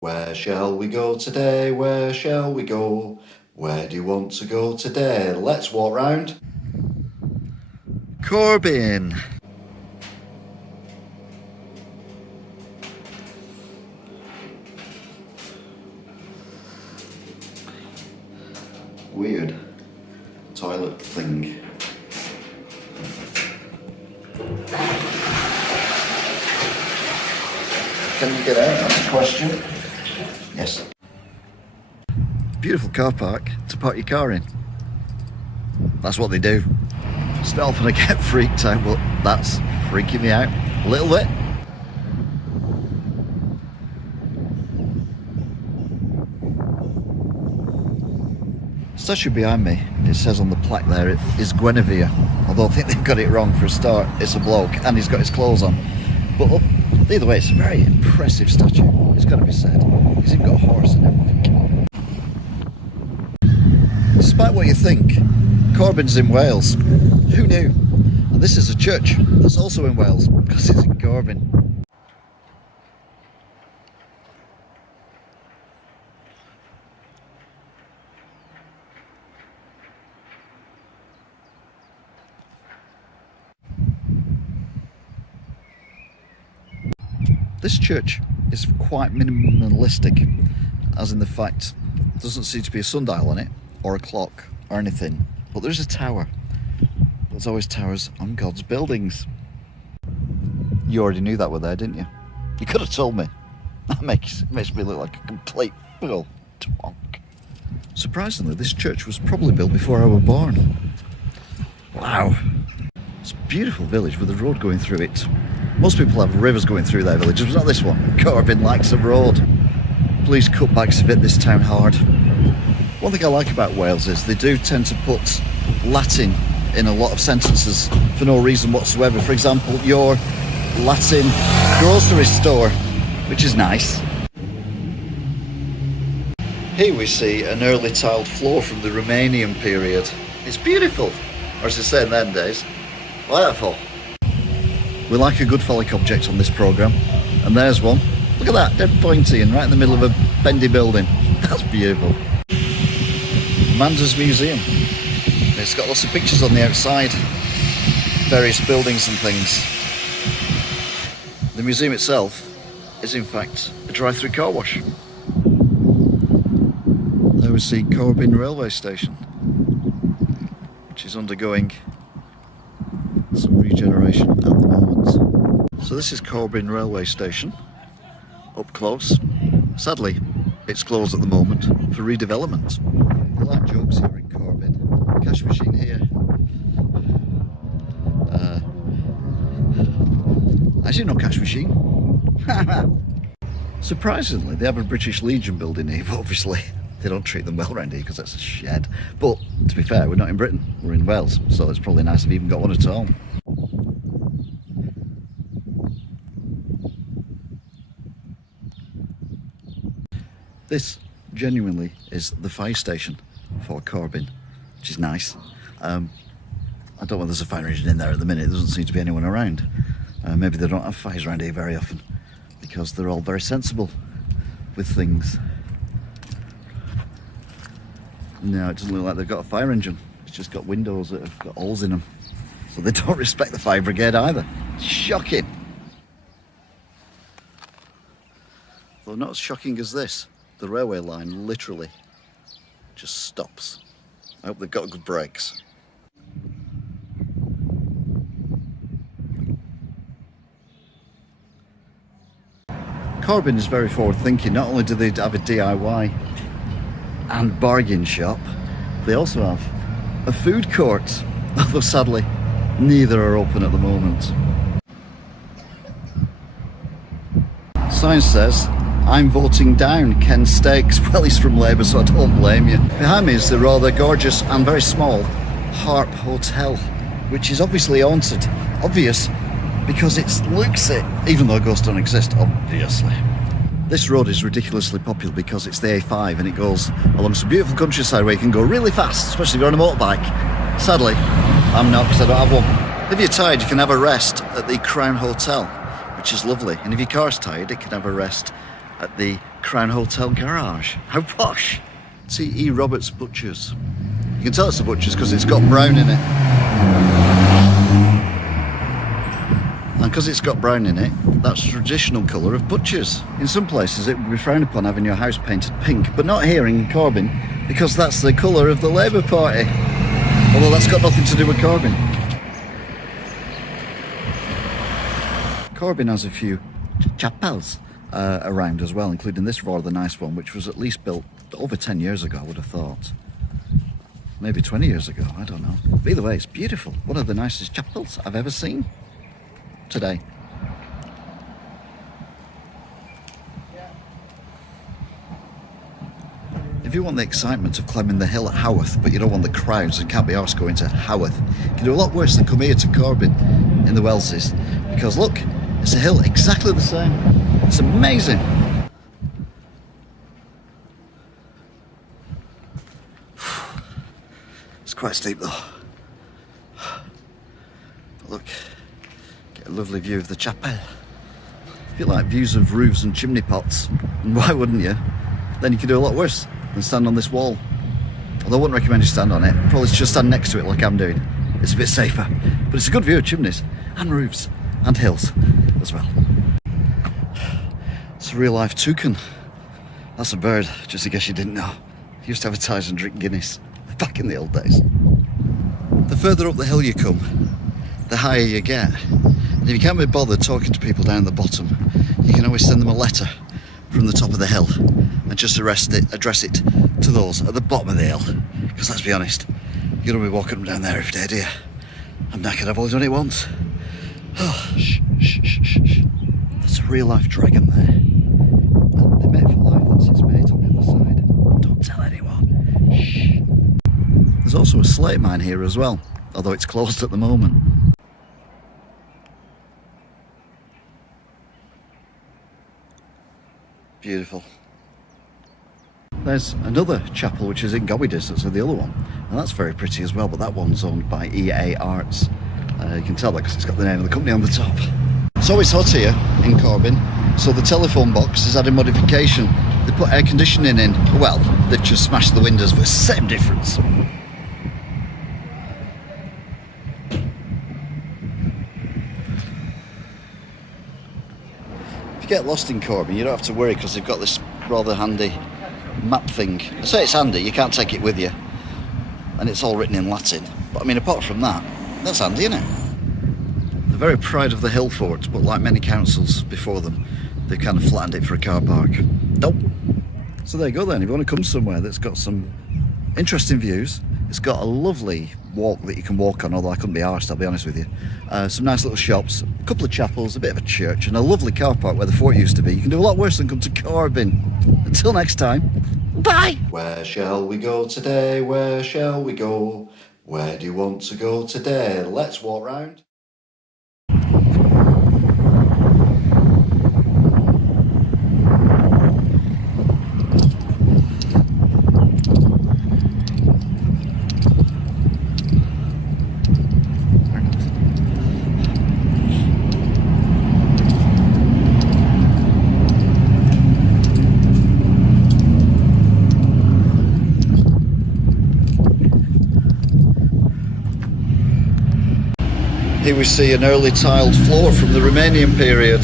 Where shall we go today? Where shall we go? Where do you want to go today? Let's walk round Corwen. Weird toilet thing. Can you get out? That's a question. Yes. Beautiful car park to park your car in. That's what they do. It's not often I get freaked out, but that's freaking me out a little bit. The statue behind me, it says on the plaque there, it is Guinevere. Although I think they've got it wrong for a start. It's a bloke and he's got his clothes on. But either way, it's a very impressive statue. It's got to be said. He's even got a horse and everything. Despite what you think, Corwen's in Wales. Who knew? And this is a church that's also in Wales because it's in Corwen. This church is quite minimalistic, as in the fact there doesn't seem to be a sundial on it, or a clock, or anything. But there's a tower. There's always towers on God's buildings. You already knew that were there, didn't you? You could have told me. That makes me look like a complete fool. Surprisingly, this church was probably built before I was born. Wow. It's a beautiful village with a road going through it. Most people have rivers going through their villages, but not this one. Corwen likes a road. Please cutbacks a bit this town hard. One thing I like about Wales is they do tend to put Latin in a lot of sentences for no reason whatsoever. For example, your Latin grocery store, which is nice. Here we see an early tiled floor from the Romanian period. It's beautiful, or as they say in them days, wonderful. We like a good phallic object on this programme, and there's one. Look at that, dead pointy and right in the middle of a bendy building. That's beautiful. Manda's Museum. It's got lots of pictures on the outside, various buildings and things. The museum itself is in fact a drive-through car wash. There we see Corwen railway station, which is undergoing some regeneration at the moment. So this is Corwen railway station, up close. Sadly, it's closed at the moment for redevelopment. I like jokes here in Corwen. Cash machine here. Actually, no cash machine. Surprisingly, they have a British Legion building here, but obviously they don't treat them well around here because that's a shed. But to be fair, we're not in Britain, we're in Wales, so it's probably nice if you've even got one at home. This genuinely is the fire station for Corwen, which is nice. I don't know whether there's a fire engine in there at the minute. There doesn't seem to be anyone around. Maybe they don't have fires around here very often because they're all very sensible with things. No, it doesn't look like they've got a fire engine. It's just got windows that have got holes in them. So they don't respect the fire brigade either. Shocking. Though not as shocking as this. The railway line literally just stops. I hope they've got good brakes. Corwen is very forward thinking. Not only do they have a DIY and bargain shop, they also have a food court, although sadly neither are open at the moment. Sign says, "I'm voting down Ken Stakes." Well, he's from Labour, so I don't blame you. Behind me is the rather gorgeous and very small Harp Hotel, which is obviously haunted. Obvious, because it looks it, even though ghosts don't exist, obviously. This road is ridiculously popular because it's the A5 and it goes along some beautiful countryside where you can go really fast, especially if you're on a motorbike. Sadly, I'm not because I don't have one. If you're tired, you can have a rest at the Crown Hotel, which is lovely. And if your car's tired, it can have a rest at the Crown Hotel garage. How posh! T.E. Roberts Butchers. You can tell it's a butcher's because it's got brown in it. And because it's got brown in it, that's the traditional colour of butchers. In some places it would be frowned upon having your house painted pink, but not here in Corbin, because that's the colour of the Labour Party. Although that's got nothing to do with Corbin. Corbin has a few chapels around as well, including this rather nice one, which was at least built over 10 years ago, I would have thought. Maybe 20 years ago, I don't know. But either way, it's beautiful. One of the nicest chapels I've ever seen today. If you want the excitement of climbing the hill at Haworth, but you don't want the crowds and can't be arsed going to Haworth, you can do a lot worse than come here to Corbin in the Welsses. Because look, it's a hill exactly the same. It's amazing. It's quite steep though. But look, get a lovely view of the chapel. If you like views of roofs and chimney pots, and why wouldn't you? Then you can do a lot worse than stand on this wall. Although I wouldn't recommend you stand on it. Probably just stand next to it like I'm doing. It's a bit safer. But it's a good view of chimneys and roofs and hills as well. It's a real life toucan. That's a bird, just in case you didn't know. He used to advertise and drink Guinness back in the old days. The further up the hill you come, the higher you get. And if you can't be bothered talking to people down at the bottom, you can always send them a letter from the top of the hill and just address it to those at the bottom of the hill. Because let's be honest, you don't be walking down there every day, do you? I'm knackered, I've only done it once. Oh, shh, shh, shh, shh, shh. There's a real life dragon there. And they mate for life, that's its mate on the other side. Don't tell anyone. Shh. There's also a slate mine here as well, although it's closed at the moment. Beautiful. There's another chapel which is in Gobby distance of the other one, and that's very pretty as well, but that one's owned by EA Arts. You can tell that because it's got the name of the company on the top. It's always hot here in Corbin, so the telephone box has had a modification. They put air conditioning in. Well, they've just smashed the windows, but same difference. If you get lost in Corbin, you don't have to worry because they've got this rather handy map thing. I say it's handy, you can't take it with you. And it's all written in Latin. But I mean, apart from that, that's handy, isn't it? They're very proud of the hill fort, but like many councils before them, they've kind of flattened it for a car park. Nope. So there you go then, if you want to come somewhere that's got some interesting views, it's got a lovely walk that you can walk on, although I couldn't be arsed, I'll be honest with you. Some nice little shops, a couple of chapels, a bit of a church, and a lovely car park where the fort used to be. You can do a lot worse than come to Corbin. Until next time, bye! Where shall we go today? Where shall we go? Where do you want to go today? Let's walk round. Here we see an early tiled floor from the Romanian period.